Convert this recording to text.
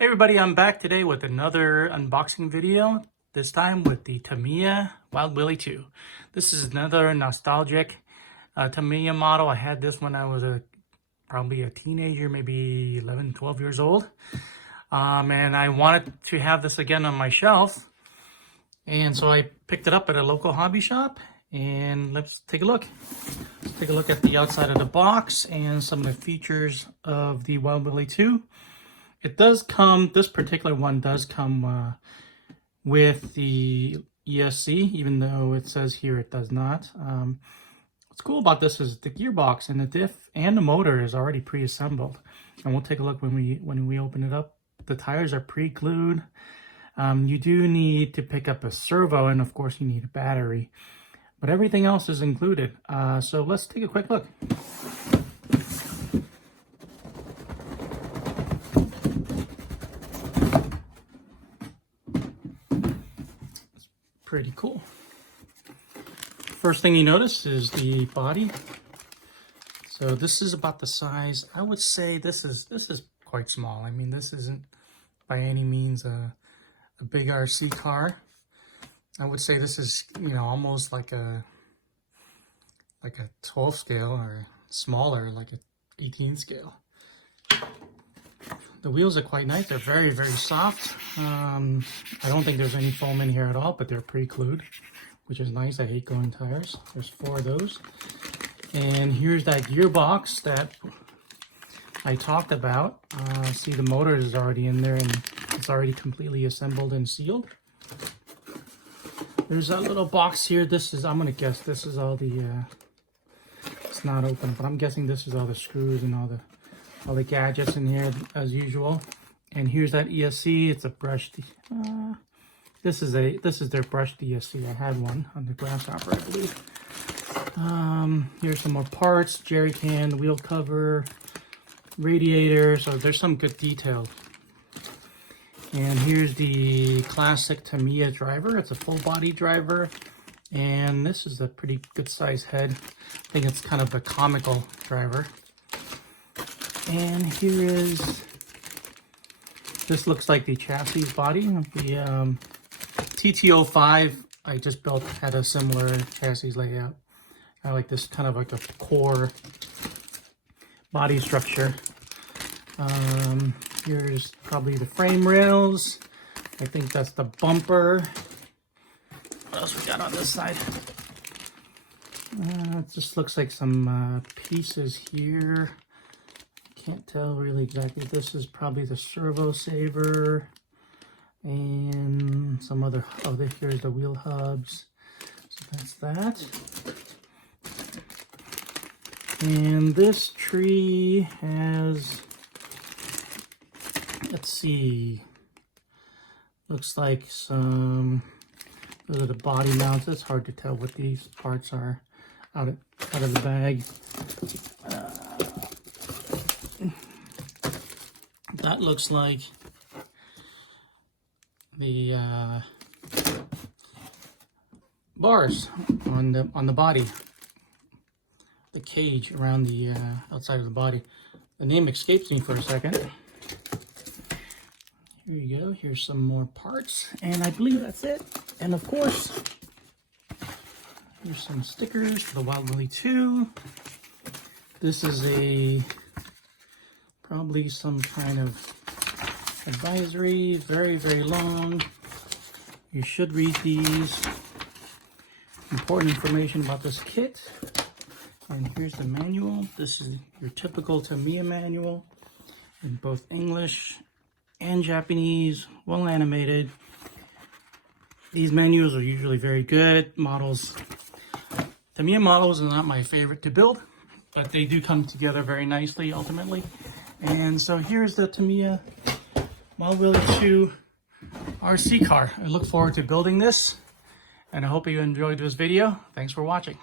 Hey everybody, I'm back today with another unboxing video, this time with the Tamiya Wild Willy 2. This is another nostalgic Tamiya model. I had this when I was probably a teenager, maybe 11, 12 years old. And I wanted to have this again on my shelf. And so I picked it up at a local hobby shop, and let's take a look. Let's take a look at the outside of the box and some of the features of the Wild Willy 2. It does come, this particular one does come with the ESC, even though it says here it does not. What's cool about this is the gearbox and the diff and the motor is already pre-assembled. And we'll take a look when we open it up. The tires are pre-glued. You do need to pick up a servo, and of course you need a battery. But everything else is included. So let's take a quick look. Pretty cool. First thing you notice is the body. So this is about the size. I would say this is quite small. I mean, this isn't by any means a big RC car. I would say this is, you know, almost like a 12 scale, or smaller, like a 18 scale. The wheels are quite nice. They're very, very soft. I don't think there's any foam in here at all, but they're pre-glued, which is nice. I hate going tires. There's 4 of those. And here's that gearbox that I talked about. See, the motor is already in there, and it's already completely assembled and sealed. There's that little box here. This is, I'm going to guess, this is all the, it's not open, but I'm guessing this is all the screws and all the gadgets in here as usual. And here's that ESC. It's a brushed this is their brushed ESC. I had one on the Grasshopper, I believe. Here's some more parts: jerry can, wheel cover, radiator. So there's some good detail. And here's the classic Tamiya driver. It's a full body driver, and this is a pretty good size head. I think it's kind of a comical driver. And here is, this looks like the chassis body. The TT05 I just built had a similar chassis layout. I like this kind of like a core body structure. Here's probably the frame rails. I think that's the bumper. What else we got on this side? It just looks like some pieces here. Can't tell really exactly. This is probably the servo saver and some other, here's the wheel hubs. So that's that. And this tree has, let's see, looks like some, those are the body mounts. It's hard to tell what these parts are out of the bag. That looks like the bars on the body, the cage around the outside of the body. The name escapes me for a second. Here you go. Here's some more parts, and I believe that's it. And of course, here's some stickers for the Wild Willy 2. This is probably some kind of advisory, very, very long. You should read these. Important information about this kit. And here's the manual. This is your typical Tamiya manual in both English and Japanese, well animated. These manuals are usually very good. Tamiya models are not my favorite to build, but they do come together very nicely ultimately. And so here's the Tamiya Wild Willy 2 RC car. I look forward to building this, and I hope you enjoyed this video. Thanks for watching.